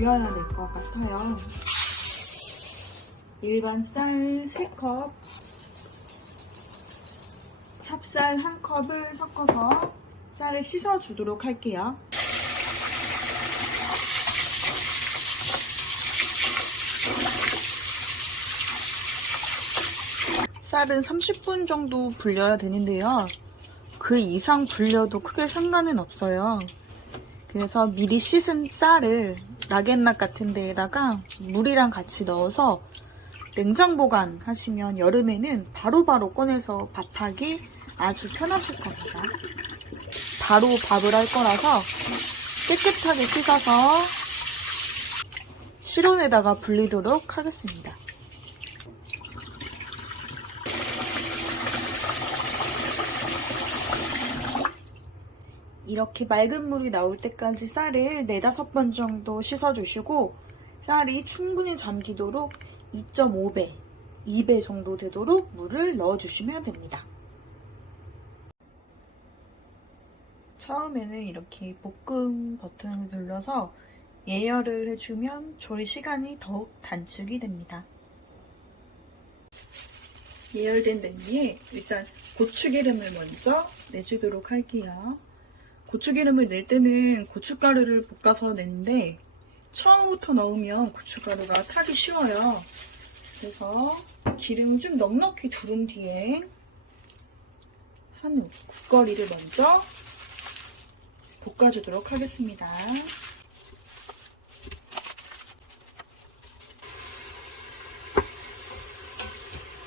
불려야 될 것 같아요. 일반 쌀 3컵, 찹쌀 1컵을 섞어서 쌀을 씻어주도록 할게요. 쌀은 30분 정도 불려야 되는데요. 그 이상 불려도 크게 상관은 없어요. 그래서 미리 씻은 쌀을 락앤락 같은 데에다가 물이랑 같이 넣어서 냉장 보관하시면 여름에는 바로바로 꺼내서 밥하기 아주 편하실 겁니다. 바로 밥을 할 거라서 깨끗하게 씻어서 실온에다가 불리도록 하겠습니다. 이렇게 맑은 물이 나올 때까지 쌀을 4-5번 정도 씻어주시고 쌀이 충분히 잠기도록 2.5배, 2배 정도 되도록 물을 넣어주시면 됩니다. 처음에는 이렇게 볶음 버튼을 눌러서 예열을 해주면 조리 시간이 더욱 단축이 됩니다. 예열된 냄비에 일단 고추기름을 먼저 내주도록 할게요. 고추기름을 낼 때는 고춧가루를 볶아서 내는데 처음부터 넣으면 고춧가루가 타기 쉬워요. 그래서 기름을 좀 넉넉히 두른 뒤에 한우 국거리를 먼저 볶아주도록 하겠습니다.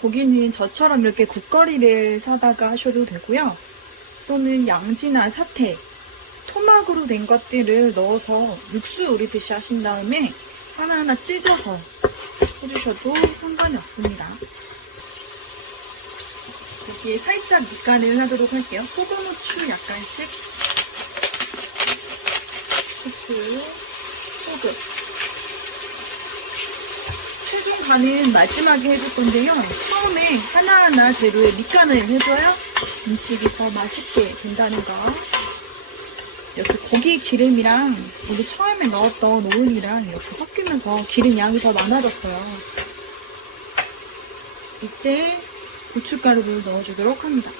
고기는 저처럼 이렇게 국거리를 사다가 하셔도 되고요. 또는 양지나 사태, 토막으로 된 것들을 넣어서 육수 우리듯이 하신 다음에 하나하나 찢어서 해주셔도 상관이 없습니다. 여기에 살짝 밑간을 하도록 할게요. 소금, 후추 약간씩, 후추, 소금. 최종 간은 마지막에 해줄 건데요. 처음에 하나하나 재료에 밑간을 해줘야 음식이 더 맛있게 된다는 거. 이렇게 고기 기름이랑 우리 처음에 넣었던 오일이랑 이렇게 섞이면서 기름 양이 더 많아졌어요. 이때 고춧가루를 넣어주도록 합니다.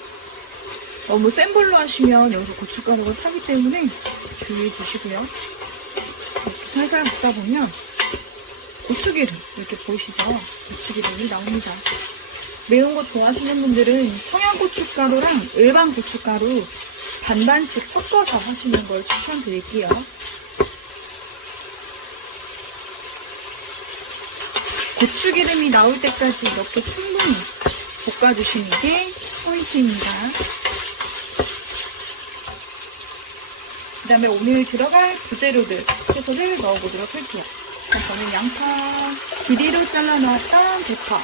너무 센 불로 하시면 여기서 고춧가루가 타기 때문에 주의해 주시고요. 이렇게 살살 볶다 보면 고추기름, 이렇게 보이시죠? 고추기름이 나옵니다. 매운 거 좋아하시는 분들은 청양고춧가루랑 일반 고춧가루 반반씩 섞어서 하시는 걸 추천드릴게요. 고추기름이 나올 때까지 이렇게 충분히 볶아주시는 게 포인트입니다. 그 다음에 오늘 들어갈 부재료들, 채소를 넣어보도록 할게요. 저는 양파, 길이로 잘라놨던 대파,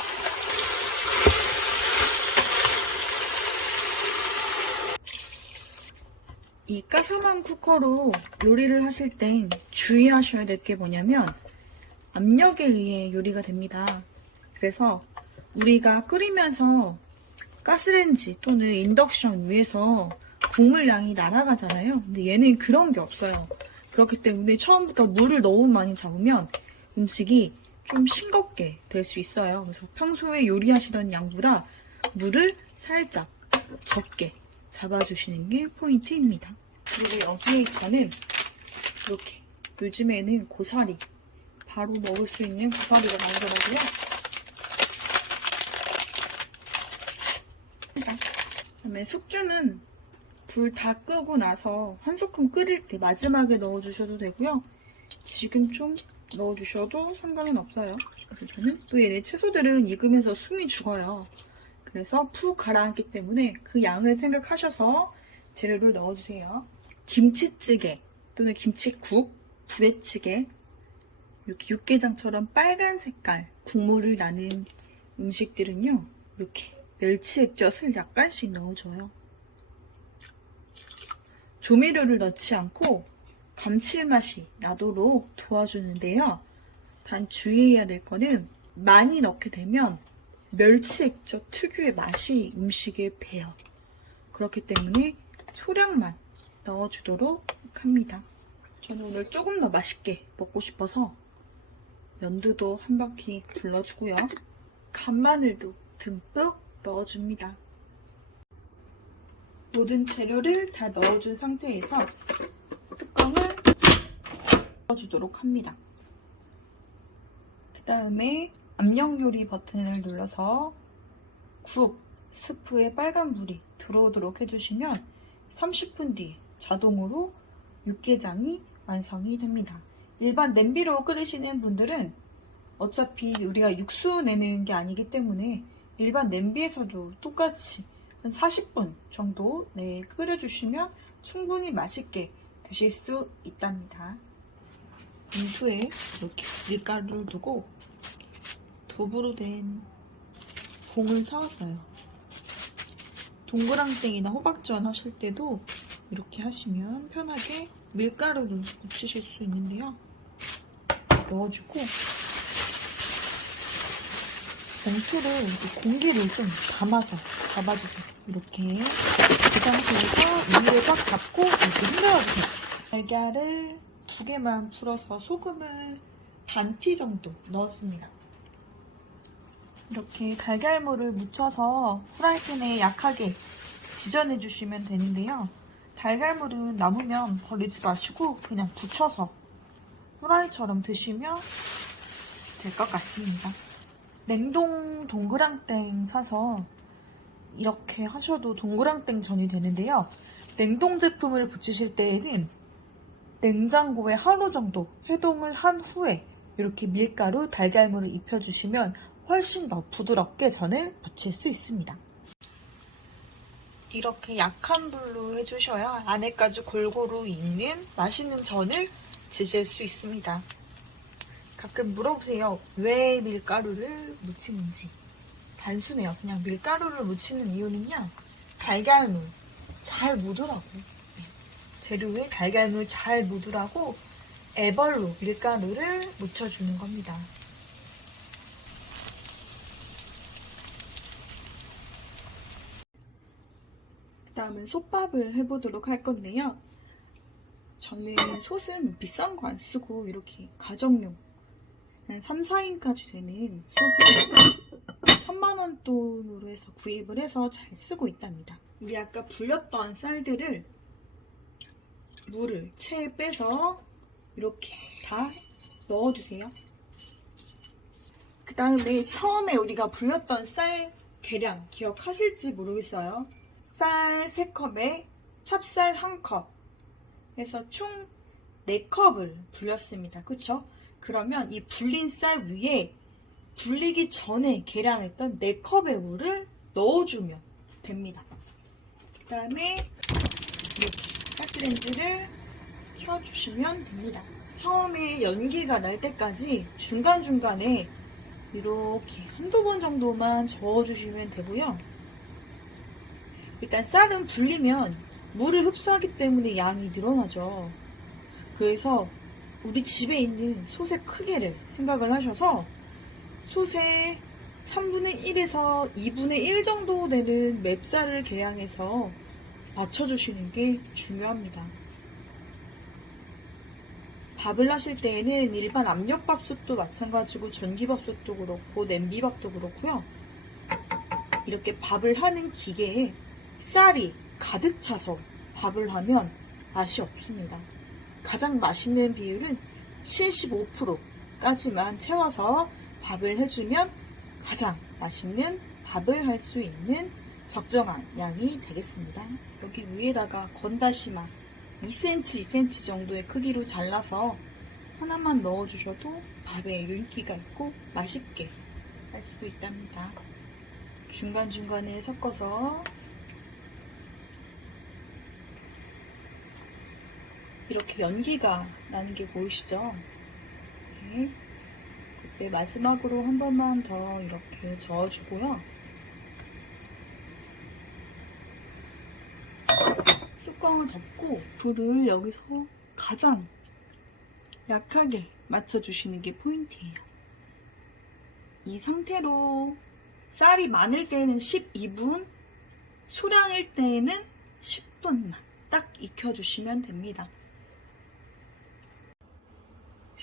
이 까사만 쿠커로 요리를 하실 땐 주의하셔야 될 게 뭐냐면 압력에 의해 요리가 됩니다. 그래서 우리가 끓이면서 가스레인지 또는 인덕션 위에서 국물 양이 날아가잖아요. 근데 얘는 그런 게 없어요. 그렇기 때문에 처음부터 물을 너무 많이 잡으면 음식이 좀 싱겁게 될 수 있어요. 그래서 평소에 요리하시던 양보다 물을 살짝 적게 잡아주시는 게 포인트입니다. 그리고 여기에 저는 이렇게 요즘에는 고사리, 바로 먹을 수 있는 고사리가 나오더라고요. 그다음에 숙주는 불 다 끄고 나서 한 소끔 끓일 때 마지막에 넣어주셔도 되고요. 지금 좀 넣어주셔도 상관은 없어요. 그래서 저는 또 얘네 채소들은 익으면서 숨이 죽어요. 그래서 푹 가라앉기 때문에 그 양을 생각하셔서 재료를 넣어주세요. 김치찌개 또는 김치국, 부대찌개, 이렇게 육개장처럼 빨간 색깔 국물을 나는 음식들은요, 이렇게 멸치 액젓을 약간씩 넣어줘요. 조미료를 넣지 않고 감칠맛이 나도록 도와주는데요. 단 주의해야 될 거는 많이 넣게 되면 멸치 액젓 특유의 맛이 음식에 배요. 그렇기 때문에 소량만 넣어주도록 합니다. 저는 오늘 조금 더 맛있게 먹고 싶어서 연두도 한 바퀴 둘러주고요. 간마늘도 듬뿍 넣어줍니다. 모든 재료를 다 넣어준 상태에서 뚜껑을 넣어주도록 합니다. 그 다음에 압력 요리 버튼을 눌러서 국, 스프에 빨간불이 들어오도록 해주시면 30분 뒤에 자동으로 육개장이 완성이 됩니다. 일반 냄비로 끓이시는 분들은 어차피 우리가 육수 내는 게 아니기 때문에 일반 냄비에서도 똑같이 한 40분 정도 끓여주시면 충분히 맛있게 드실 수 있답니다. 문수에 이렇게 밀가루를 두고 두부로 된 봉을 사왔어요. 동그랑땡이나 호박전 하실 때도 이렇게 하시면 편하게 밀가루를 묻히실 수 있는데요. 넣어주고 봉투를 이렇게 공기를 좀 담아서 잡아주세요. 이렇게 그 상태에서 위를 꽉 잡고 이렇게 흔들어주세요. 달걀을 2개만 풀어서 소금을 반티 정도 넣었습니다. 이렇게 달걀물을 묻혀서 프라이팬에 약하게 지져내주시면 되는데요. 달걀물은 남으면 버리지 마시고 그냥 부쳐서 후라이처럼 드시면 될 것 같습니다. 냉동 동그랑땡 사서 이렇게 하셔도 동그랑땡 전이 되는데요. 냉동 제품을 부치실 때에는 냉장고에 하루 정도 해동을 한 후에 이렇게 밀가루, 달걀물을 입혀주시면 훨씬 더 부드럽게 전을 부칠 수 있습니다. 이렇게 약한 불로 해주셔야 안에까지 골고루 익는 맛있는 전을 지질 수 있습니다. 가끔 물어보세요. 왜 밀가루를 묻히는지. 단순해요. 그냥 밀가루를 묻히는 이유는요. 달걀물 잘 묻으라고. 재료에 달걀물 잘 묻으라고 애벌로 밀가루를 묻혀주는 겁니다. 그 다음은 솥밥을 해보도록 할 건데요. 저는 솥은 비싼 거 안 쓰고 이렇게 가정용 한 3, 4인까지 되는 솥을 3만원 돈으로 해서 구입을 해서 잘 쓰고 있답니다. 우리 아까 불렸던 쌀들을 물을 체에 빼서 이렇게 다 넣어주세요. 그 다음에 처음에 우리가 불렸던 쌀 계량 기억하실지 모르겠어요. 쌀 3컵에 찹쌀 1컵 해서 총 4컵을 불렸습니다. 그쵸? 그러면 이 불린 쌀 위에 불리기 전에 계량했던 4컵의 물을 넣어주면 됩니다. 그 다음에 이렇게 가스레인지를 켜주시면 됩니다. 처음에 연기가 날 때까지 중간중간에 이렇게 한두 번 정도만 저어주시면 되고요. 일단 쌀은 불리면 물을 흡수하기 때문에 양이 늘어나죠. 그래서 우리 집에 있는 솥의 크기를 생각을 하셔서 솥의 3분의 1에서 2분의 1 정도 되는 맵쌀을 계량해서 맞춰주시는 게 중요합니다. 밥을 하실 때에는 일반 압력밥솥도 마찬가지고 전기밥솥도 그렇고 냄비밥도 그렇고요. 이렇게 밥을 하는 기계에 쌀이 가득 차서 밥을 하면 맛이 없습니다. 가장 맛있는 비율은 75%까지만 채워서 밥을 해주면 가장 맛있는 밥을 할 수 있는 적정한 양이 되겠습니다. 여기 위에다가 건다시마 2cm, 2cm 정도의 크기로 잘라서 하나만 넣어주셔도 밥에 윤기가 있고 맛있게 할 수 있답니다. 중간중간에 섞어서 이렇게 연기가 나는 게 보이시죠? 네. 그때 마지막으로 한 번만 더 이렇게 저어주고요. 뚜껑을 덮고 불을 여기서 가장 약하게 맞춰주시는 게 포인트예요. 이 상태로 쌀이 많을 때는 12분, 소량일 때는 10분만 딱 익혀주시면 됩니다.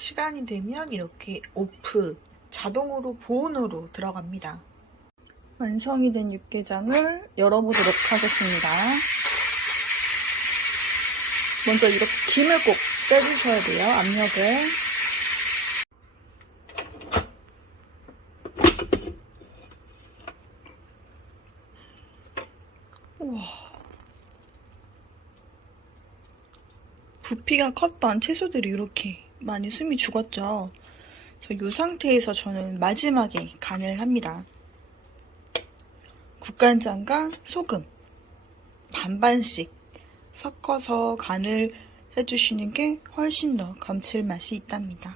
시간이 되면 이렇게 오프, 자동으로 보온으로 들어갑니다. 완성이 된 육개장을 열어보도록 하겠습니다. 먼저 이렇게 김을 꼭 빼주셔야 돼요, 압력을. 우와. 부피가 컸던 채소들이 이렇게 많이 숨이 죽었죠. 그래서 이 상태에서 저는 마지막에 간을 합니다. 국간장과 소금 반반씩 섞어서 간을 해주시는 게 훨씬 더 감칠맛이 있답니다.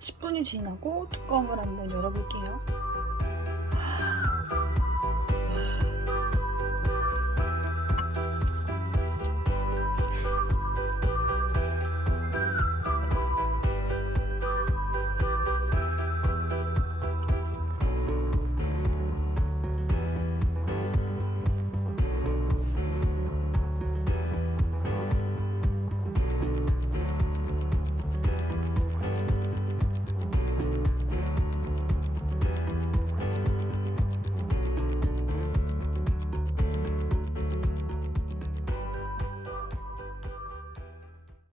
10분이 지나고 뚜껑을 한번 열어볼게요.